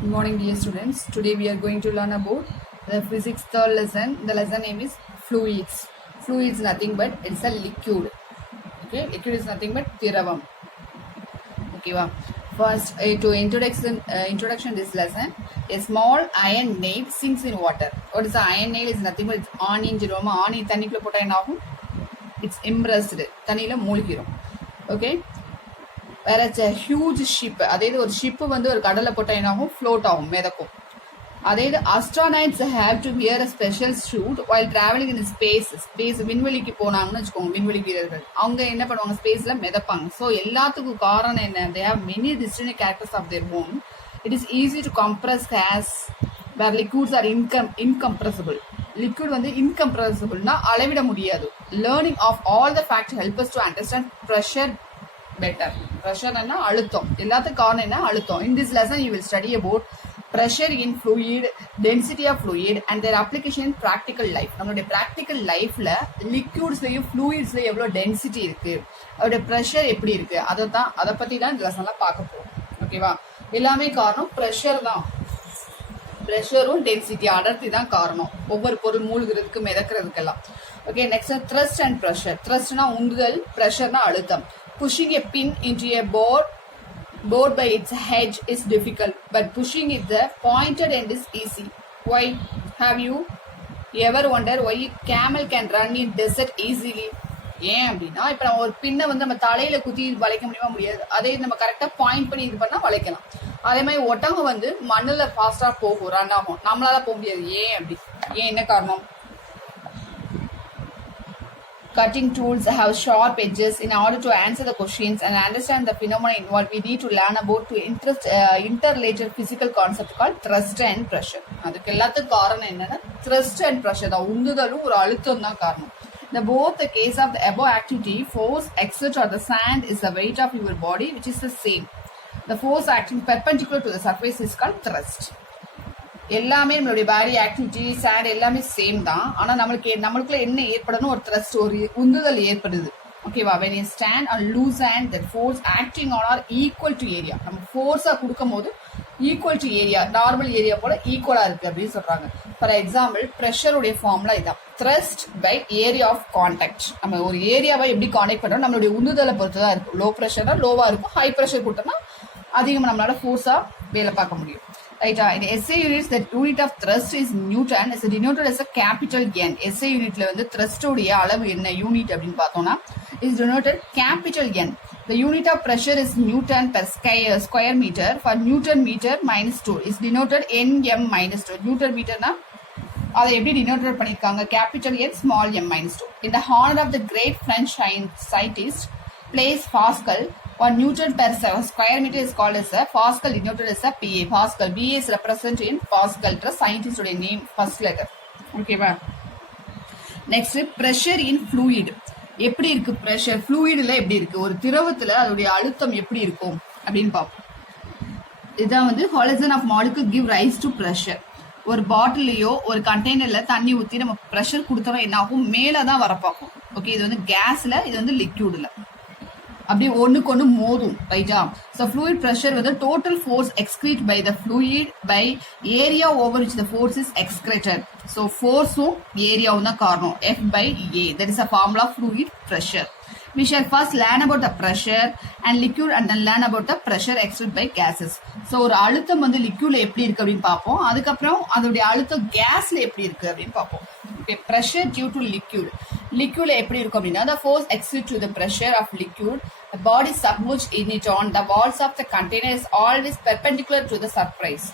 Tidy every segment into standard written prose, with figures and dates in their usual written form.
Good morning, dear students. Today we are going to learn about the physics third lesson. The lesson name is fluids. Fluid is nothing but it's a liquid. Okay, liquid is nothing but thiravam. Okay, wow. First, to introduction this lesson, a small iron nail sinks in water. What is the iron nail? Is nothing but it's on in Jeroma on in Tanikla Potanahu. It's immersed. Tanila Mulkirum. Okay. Whereas a huge ship, அதே ஒரு ship வந்து ஒரு கடல்ல போட்டா என்ன ஆகும், float ஆகும், மிதக்கும். அதே astronauts have to wear a special suit while traveling in space விண்வெளிக்கு போனாங்கன்னு வச்சுக்கோங்க. விண்வெளி வீரர்கள் அவங்க என்ன பண்ணுவாங்க, ஸ்பேஸ்ல மிதப்பாங்க. ஸோ எல்லாத்துக்கும் காரணம் என்ன, they have many distinct characters of their own. It is easy to compress gas where liquids are incompressible. Liquid வந்து இன்கம்ப்ரெசிபிள்னா அளவிட முடியாது. Learning of all the facts help us to understand pressure better. Pressure என்ன, அழுத்தம். எல்லாத்துக்கும் காரணம் என்ன, அழுத்தம். In this lesson you will study about pressure in fluid, density of fluid and their application in practical life. நம்மளுடைய practical lifeல liquidsலயும் fluidsல எவ்வளவு density இருக்கு, அதோட pressure எப்படி இருக்கு, அதை பத்தி தான் இந்த லெசன்ல பார்க்க போறோம். ஓகேவா? எல்லாமே காரணம் pressure தான். ப்ரெஷரும் டென்சிட்டி அடர்த்தி தான் காரணம், ஒவ்வொரு பொருள் மூழ்கிறதுக்கு மிதக்கிறதுக்கெல்லாம். Okay, next thrust and pressure. த்ரஸ்ட்னா உந்துதல், ப்ரெஷர்னா அழுத்தம். Pushing a pin into a board by its edge is difficult, but pushing it the pointed end is easy. Why? Have you ever wondered why a camel can run in desert easily? ஏன் அப்படின்னா, இப்போ நம்ம ஒரு பின்னை வந்து நம்ம தலையில குத்தி வளைக்க முடியாது. அதே நம்ம கரெக்டா பாயிண்ட் பண்ணி இது பண்ணா வளைக்கலாம். அதே மாதிரி ஒட்டகம் வந்து மண்ணுல ஃபாஸ்டா போகும், ரன் ஆகும், நம்மளால போக முடியாது. ஏன் அப்படி? ஏன், என்ன காரணம்? Cutting tools have sharp edges. In order to answer the questions and understand the phenomena involved, we need to learn about to interrelated physical concept called thrust and pressure. அதுக்கு எல்லாத்துக்கும் காரணம் என்னன்னா thrust and pressure தான். உந்துதலும் ஒரு அழுத்தம் தான் காரணம். Both the case of the above activity, force exerted on the sand is the weight of your body, which is the same. The force acting perpendicular to the surface is called thrust. எல்லாமே நம்மளுடைய பாடி activity, sand எல்லாமே same தான். ஆனா நம்மளுக்குள்ள என்ன ஏற்படணும், ஒரு thrust, ஒரு உந்துதல் ஏற்படுது. ஓகேவா? when you stand on loose hand, that force acting on are equal to area. நம்ம ஃபோர்ஸா கொடுக்கும் போது equal to area, normal area போல ஈக்குவலா இருக்கு அப்படின்னு சொல்றாங்க. ஃபார் எக்ஸாம்பிள், ப்ரெஷருடைய ஃபார்முலா இதான், thrust by area of contact. நம்ம ஒரு ஏரியாவை எப்படி கான்டாக்ட் பண்றோம், நம்மளுடைய உந்துதலை பொறுத்து தான் இருக்கும். லோ ப்ரெஷர்னா லோவா இருக்கும், ஹை ப்ரெஷர் கொடுத்தோம்னா அதிகமாக நம்மளால ஃபோர்ஸா வேலை பார்க்க முடியும். Right, in SI units, the unit of thrust is Newton, is denoted as a capital N. SI unitல வந்து thrust உடைய அளவு என்ன யூனிட் அப்படின்னு பார்த்தோம்னா is denoted capital N. The unit of pressure is Newton per square meter. For Newton meter minus 2 is denoted Nm minus 2. Newton meterனா அதை எப்படி denoted பண்ணிருக்காங்க, capital N small m minus 2. In the honor of the great French scientist Blaise Pascal, 1 Newton per square meter is called as a Pascal, denoted as a PA. Pascal, BA is represented in Pascal, the scientist name, first letter. Okay, ba? Next, pressure in fluid. எப்படி இருக்கு pressure? Fluidல எப்படி இருக்கு, ஒரு திரவத்துல அதோடைய அழுத்தம் எப்படி இருக்கும் அப்படின்னு பார்ப்போம். இதான் வந்து horizon of molecule give rise to pressure. ஒரு பாட்டிலையோ ஒரு கண்டெய்னர்ல தண்ணி ஊற்றி நம்ம ப்ரெஷர் கொடுத்தோம்னா என்ன ஆகும், மேலதான் வர பார்க்கும். ஓகே, இது வந்து கேஸ்ல, இது வந்து லிக்யூட்ல, அப்படியே ஒண்ணுக்கு ஒண்ணு மோதும். ரைட்டா? So fluid pressure with the total force excreted by the fluid by area over which the force is excreted. So forceum areaவும் தான் காரணம். F by A. That is a formula of fluid pressure. We shall first learn about the pressure and liquid and then learn about the pressure exerted by gases. So ஒரு அழுத்தம் வந்து லிக்யூட்ல எப்படி இருக்கு அப்படின்னு பார்ப்போம். அதுக்கப்புறம் அதோடைய அழுத்தம் கேஸ்ல எப்படி இருக்கு அப்படின்னு பார்ப்போம். Okay, pressure due to liquid. Liquidல எப்படி இருக்கும் அப்படின்னா, the force exerted to the pressure of liquid, the body submerged in it on the walls of the container is always perpendicular to the surface.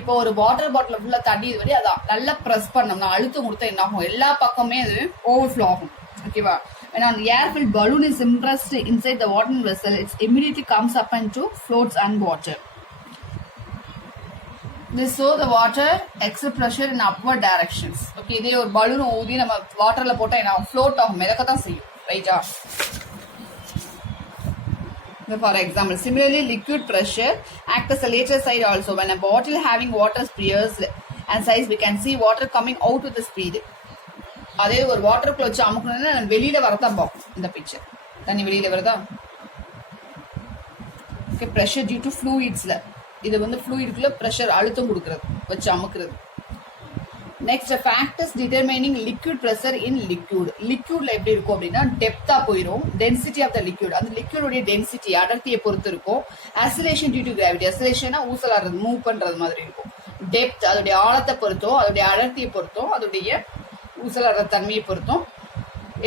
இப்போ ஒரு வாட்டர் பாட்டில் ஃபுல்லா தண்ணி இது வரை அதான் நல்லா ப்ரெஸ் பண்ணோம்னா, அழுத்தம் கொடுத்தா என்ன ஆகும், எல்லா பக்கமே அது ஓவர்ஃப்ளோ ஆகும். ஓகேவா? When an air-filled balloon is immersed inside the water vessel, it immediately comes up into floats and water. This so the water exert pressure in upward directions. Okay, இதே ஒரு பலூன் ஊதி நம்ம வாட்டர்ல போட்டா என்ன ஆகும், ஃப்ளோட் ஆகும், மிதக்கத்தான் செய்யும். ரைட்டா? For example, similarly, liquid pressure acts as a lateral side also. When a bottle having water spheres and size, we can see water coming out with the speed. அதே ஒரு வாட்டருக்குள்ள வச்சு அமுக்கணும்னா வெளியில வரதான் பார்க்கும். இந்த பிக்சர் தண்ணி வெளியில வருதா? Okay, pressure due to fluidsல இது வந்து ஃப்ளூயிடுக்குள்ள ப்ரெஷர் அழுத்தம் கொடுக்கறது, வச்சு அமுக்குறது. Next factors determining liquid pressure in liquid. லிக்யூட்ல எப்படி இருக்கும் அப்படின்னா டெப்தா போயிடும். டென்சிட்டி ஆஃப் த லிக்யூட், அந்த லிக்யூடோடைய டென்சிட்டி அடர்த்தியை பொறுத்து இருக்கும். அசிலேஷன் டியூ டு கிராவிட்டி, அசிலேஷனா ஊசலாடுறது, மூவ் பண்றது மாதிரி இருக்கும். டெப்த் அதோடைய ஆழத்தை பொறுத்தும், அதோடைய அடர்த்தியை பொறுத்தும், அதோடைய ஊசலாடுற தன்மையை பொறுத்தும்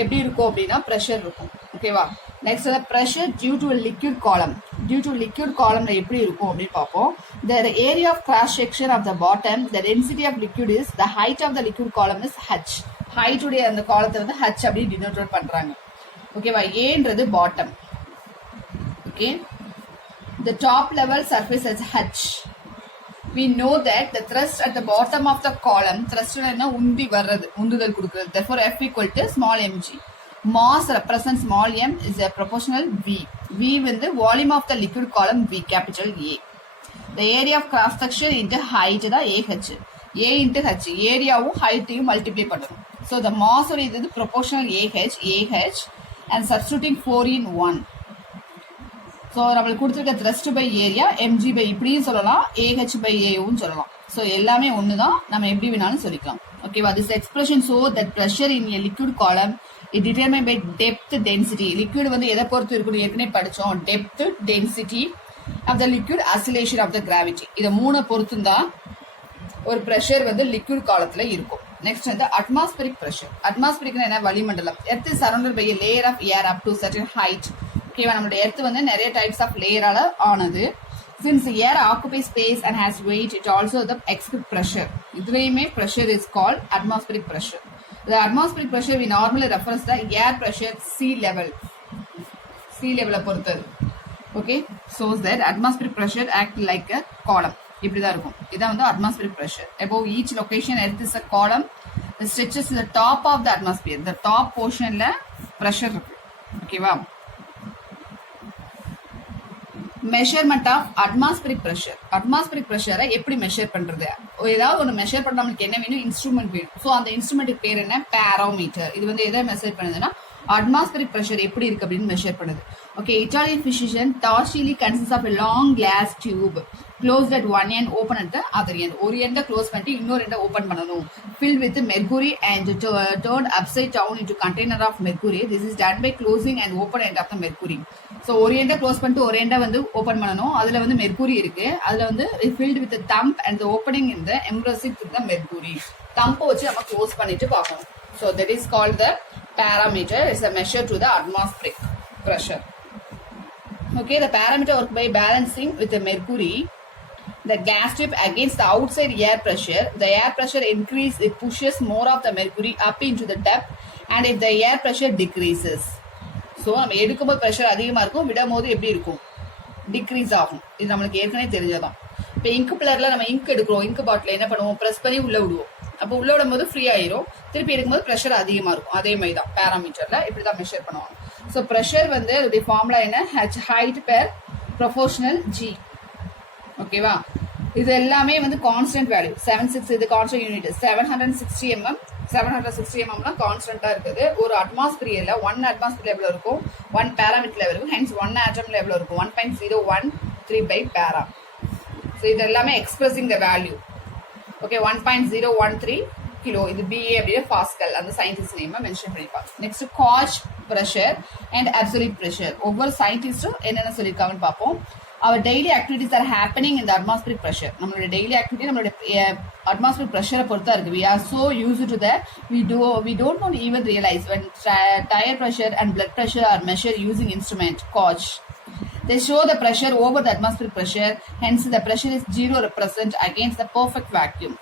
எப்படி இருக்கும் அப்படின்னா ப்ரெஷர் இருக்கும். ஓகேவா? Next pressure due to liquid column. Due to liquid காலம்ல எப்படி இருக்கும் அப்படின்னு பார்ப்போம். The area of cross section of the bottom, the density of liquid is the height of the liquid column is h. height உடைய அந்த காலத்தை வந்து h அப்படி டினோட் பண்றாங்க. ஓகேவா? ஏன்றது bottom. Okay, the top level surface is h. We know that the thrust at the bottom of the column, thrust என்ன உந்தி வர்றது, உந்துதல் கொடுக்கிறது. Therefore F equal to small mg. Mass represents small m is a proportional v. V வந்து volume of the liquid column V, capital A. The area of cross section into height தான் AH. A into H, ஏரியாவும் ஹைட்டையும் multiply பண்ணணும். So the mass உடைய இது proportional AH and substituting 4 in 1. So நம்மளுக்கு கொடுத்துருக்க thrust by area mg by இப்படியும் சொல்லலாம், AH by ஏவும் சொல்லலாம். ஸோ எல்லாமே ஒன்று தான், நம்ம எப்படி வேணாலும் சொல்லிக்கலாம். ஓகேவா? This expression so that pressure in a liquid column it determine by depth density. Liquid வந்து எதை பொறுத்து இருக்குன்னு ஏற்கனவே படித்தோம். Depth, density of the liquid, acceleration of the gravity. இதை 3 பொறுத்து தான் ஒரு ப்ரெஷர் வந்து லிக்விட் காலத்தில் இருக்கும். நெக்ஸ்ட் வந்து அட்மாஸ்பரிக் ப்ரெஷர். அட்மாஸ்பரிக்னா என்ன? வளிமண்டலம். Earth is surrounded by a layer of air up to certain height. ஓகேவா? நம்மளுடைய எர்த் வந்து நிறைய டைப்ஸ் ஆஃப் லேயரால ஆனது. Since air occupies space and has weight, it also the exerts pressure. இதுலயுமே pressure is called atmospheric pressure. The atmospheric pressure we normally refers the air pressure sea level. Sea level பொறுத்தது. Okay, so that atmospheric pressure act like a column. இப்படிதான் இருக்கும். இதான் வந்து atmospheric pressure. Above each location, earth is a column. It stretches to the top of the atmosphere. The top portionல pressure இருக்கு. ஓகேவா? Measurement of atmospheric pressure. Atmospheric ப்ரெஷரை எப்படி measure பண்றது? ஏதாவது ஒன்று மெஷர் பண்ண நம்மளுக்கு என்ன வேணும்? இன்ஸ்ட்ருமெண்ட் வேணும். ஸோ அந்த இன்ஸ்ட்ருமெண்ட்டுக்கு பேர் என்ன? பேரோமீட்டர். இது வந்து எதை மெஷர் பண்ணுதுன்னா அட்மாஸ்பரிக் ப்ரெஷர் எப்படி இருக்கு அப்படின்னு மெஷர் பண்ணுது. Okay, Italian physician Torricelli consists of a long glass tube closed at one end, open at the other end. ஒரு எண்டை க்ளோஸ் பண்ணிட்டு இன்னொரு எண்டை ஓப்பன் பண்ணணும். filled with mercury and turned upside down into container of mercury. This is done by closing and open end of the mercury. So ஒரு எண்டை close பண்ணிட்டு ஒரு எண்டை வந்து open பண்ணணும். அதில் வந்து மெர்குரி இருக்கு. அதில் வந்து filled with the thumb and the opening in the embrasive with the mercury. Thambai வச்சு நம்ம க்ளோஸ் பண்ணிட்டு பார்க்கணும். So that is called the parameter. Is a measure to the atmospheric pressure. Okay, the parameter work by balancing with the mercury, the gas tube against the outside air pressure. The air pressure increase, it pushes more of the mercury up into the depth, and if the air pressure decreases, so நம்ம எடுக்கும்போது pressure அதிகமாக இருக்கும், விடும்போது எப்படி இருக்கும்? Degrees ஆகும். இது நம்மளுக்கு ஏற்கனவே தெரிஞ்சதான். இப்போ இங்க் பிளரில் நம்ம இங்க் எடுக்கிறோம். இங்க் பாட்டில் என்ன பண்ணுவோம்? ப்ரெஸ் பண்ணி உள்ளே விடுவோம். அப்போ உள்ள விடும்போது ஃப்ரீ ஆயிரும். திருப்பி எடுக்கும்போது ப்ரெஷர் அதிகமாக இருக்கும். அதே மாதிரி தான் பேராமீட்டரில் இப்படி தான் மெஷர் பண்ணுவாங்க. ஸோ ப்ரெஷர் வந்து அதோடைய ஃபார்முலா என்ன? H height per proportional G. ஓகேவா? இது எல்லாமே வந்து கான்ஸ்டன்ட் வேல்யூ. 76 இது கான்ஸ்டன்ட் யூனிட். 760 mm 760 mm கான்ஸ்டன்டா இருக்குது. ஒரு அட்மாஸ்பியர்ல 1 அட்மாஸ்பியர் லெவல் இருக்கும், 1 பேராமீட்டர் லெவல் இருக்கும். ஹென்ஸ் 1 ஆட்டம் லெவல் இருக்கும். 1.013 by para. ஸோ இது எல்லாமே expressing the value. Okay, 1.013 kilo. இது BA அப்படியே பாஸ்கல், அந்த சயின்டிஸ்ட் நேம் மென்ஷன் பண்ணிருப்பாங்க. Next gauge pressure and absolute pressure. ஒவ்வொரு சயின்டிஸ்டும் என்னென்ன சொல்லியிருக்காங்கன்னு பார்ப்போம். Our daily activities are happening in the atmospheric pressure. நம்மளுடைய daily activity நம்மளுடைய atmospheric pressure பொறுத்தா இருக்கு. We are so used to that we don't not even realize when tire pressure and blood pressure are measured using instrument gauge. They show the pressure over the atmospheric pressure. Hence the pressure is 0 represent against the perfect vacuum.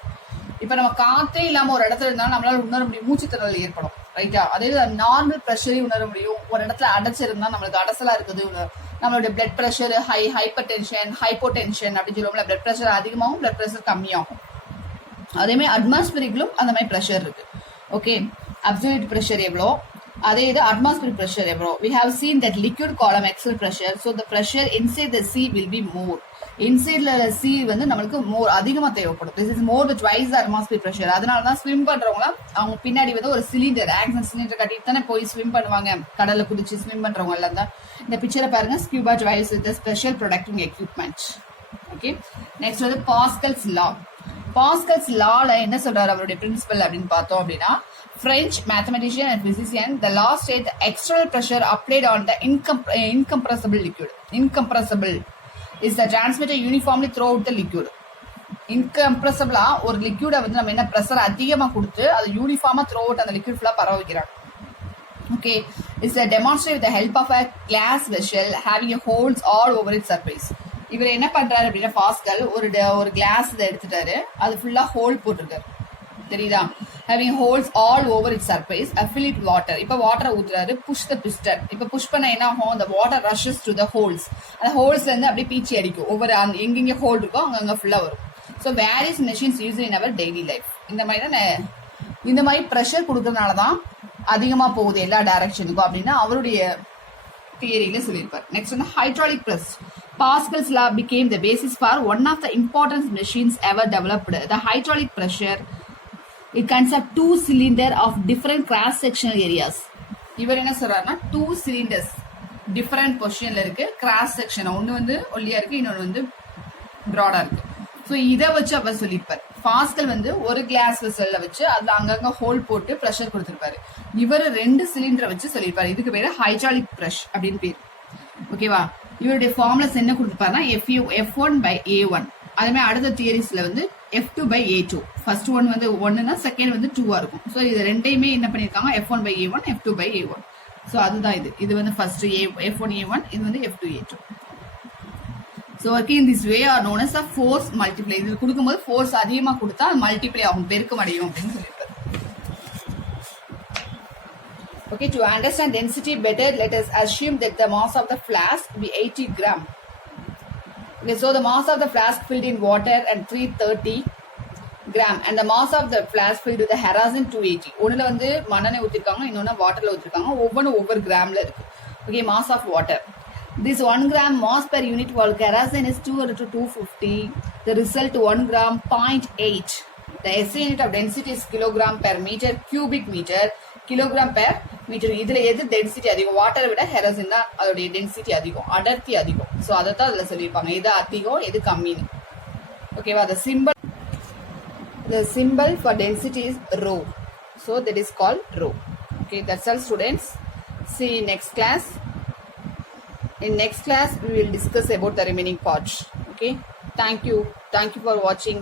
இப்போ நம்ம காற்றே இல்லாமல் ஒரு இடத்துல இருந்தாலும் நம்மளால உணர முடியும், மூச்சு திணறல் ஏற்படும். ரைட்டா? அதே நார்மல் ப்ரெஷரையும் உணர முடியும். ஒரு இடத்துல அடைச்சிருந்தா நம்மளுக்கு அடைசலா இருக்குது. நம்மளுடைய blood pressure hyper tension, hypotension அப்படின்னு சொல்லுவோம்ல. பிளட் ப்ரெஷர் அதிகமாகும், பிளட் ப்ரெஷர் கம்மியாகும். அதே மாதிரி அட்மாஸ்பியரிக்லும் அந்த மாதிரி ப்ரெஷர் இருக்கு. ஓகே, அப்சல்யூட் ப்ரெஷர் எவ்வளோ, அதே இது அட்மாஸ்பியரிக் ப்ரெஷர் எவ்வளோ. We have seen that liquid column exert pressure, so the pressure inside the sea will be more. இன்சைட்ல சி வந்து நம்மளுக்கு மோர் அதிகமா தேவைப்படும். This is more to twice the atmosphere pressure. அதனால தான் ஸ்விம் பண்றவங்க அவங்க பின்னாடி வந்து ஒரு சிலிண்டர், ஆக்சிஜன் சிலிண்டர் கட்டிட்டு தானே போய் ஸ்விம் பண்ணுவாங்க. கடல்ல குதிச்சு ஸ்விம் பண்றவங்க எல்லாம் தான் இந்த பிக்சரை பாருங்க. Scuba device with special protecting equipment. Okay, next வந்து பாஸ்கல்ஸ் லா. பாஸ்கல்ஸ் லால என்ன சொல்றாரு அவருடைய பிரின்சிபல் அப்படின்னு பார்த்தோம் அப்படின்னா, French mathematician and physician, the law states the external pressure applied on the incompressible liquid. Incompressible is the transmitted uniformly throughout the liquid. Incompressible ஒரு liquid வந்து நம்ம என்ன பிரஷர் அதிகமா கொடுத்து அது யூனிஃபார்மா த்ரூ அவுட் அந்த லிக்விட் ஃபுல்லா பரவ வைக்கிறாங்க. Okay, is demonstrated with the help of a glass vessel having holes all over its surface. இவர் என்ன பண்றாரு அப்படின்னா, பாஸ்கல் ஒரு கிளாஸ் இதை எடுத்துட்டாரு, அது ஃபுல்லா ஹோல் போட்டிருக்காரு, தெரியுதா? having holes all over its surface, fill it water. இப்போ வாட்டரை ஊத்துறாரு, push the piston. இப்போ புஷ் பண்ண என்ன ஆகும், the water rushes to the holes. அந்த ஹோல்ஸ்ல இருந்து அப்படியே பீச்சி அடிக்கும், ஒவ்வொரு எங்கெங்க ஹோல் இருக்கோ அங்கங்க ஃபுல்லா வரும். So various machines use in our daily life. இந்த மாதிரி ப்ரெஷர் கொடுக்கறதுனால தான் அதிகமா போகுது எல்லா டைரக்ஷனுக்கும் அப்படின்னு அவருடைய தியரியில சொல்லியிருப்பார். நெக்ஸ்ட் வந்து hydraulic press. Pascal's law became the basis for one of the important machines ever developed, the hydraulic pressure. It consists of two cylinders of different cross sectional areas. இவர் என்ன சொல்றாருன்னா, 2 cylinders டிஃபரெண்ட் பொசிஷன்ல இருக்கு, cross section ஒன்னு வந்து ஒல்லியா இருக்கு, இன்னொன்று வந்து ப்ராடா இருக்கு. ஸோ இதை வச்சு அவர் சொல்லியிருப்பார். பாஸ்கல் வந்து ஒரு கிளாஸ் வெசல்ல வச்சு அதுல அங்கங்க ஹோல் போட்டு ப்ரெஷர் கொடுத்திருப்பாரு. இவர் 2 சிலிண்டரை வச்சு சொல்லியிருப்பாரு. இதுக்கு பேரு ஹைட்ராலிக் பிரஷ் அப்படின்னு பேர். ஓகேவா? இவருடைய ஃபார்முலாஸ் என்ன கொடுத்துருப்பாருன்னா, F1/A1. அதுமாதிரி அடுத்த தியரிஸ்ல வந்து F2/A2. ஃபர்ஸ்ட் ஒன் வந்து 1னா செகண்ட் வந்து 2ஆ இருக்கும். ஸோ இது ரெண்டையுமே என்ன பண்ணிருக்காங்க, F1/A1, F2/A1. ஸோ அதுதான் இது வந்து ஃபர்ஸ்ட் F1A1, இது வந்து F2A2. So working in this way are known as a force multiply. இது கொடுக்கும்போது ஃபோர்ஸ் அதிகமாக கொடுத்தா அது மல்டிப்ளை ஆகும், பெருக்கம் அடையும் அப்படின்னு சொல்லியிருப்பாரு. Okay, to understand density better, let us assume that the mass of the flask be 80 gram. Okay, so the mass of the flask filled in water and 330 gram, and the mass of the flask filled with the kerosene 280. ஒண்ணுல வந்து மண்ணெண்ணெய் ஊத்திருக்காங்க, இன்னொன்னு வாட்டர்ல ஊத்திருக்காங்க, ஒவ்வொரு கிராம்ல இருக்கு. Okay, mass of water. This 1 gram mass per unit while kerosene is 200 to 250. The result 1 gram 0.8. The SI unit of density is kilogram per meter cubic meter. Kilogram per metre. இதுல எது density அதிகம்? வாட்டரை விட ஹெரோசின் தான் அதோடைய density அதிகம், அடர்த்தி அதிகம். ஸோ அதை தான் அதில் சொல்லியிருப்பாங்க, எது அதிகம் எது கம்மின்னு. ஓகேவா? the symbol for density is rho. So that is called rho. Okay, that's all students. See you next class. In next class we will discuss about the remaining parts. Okay, thank you for watching.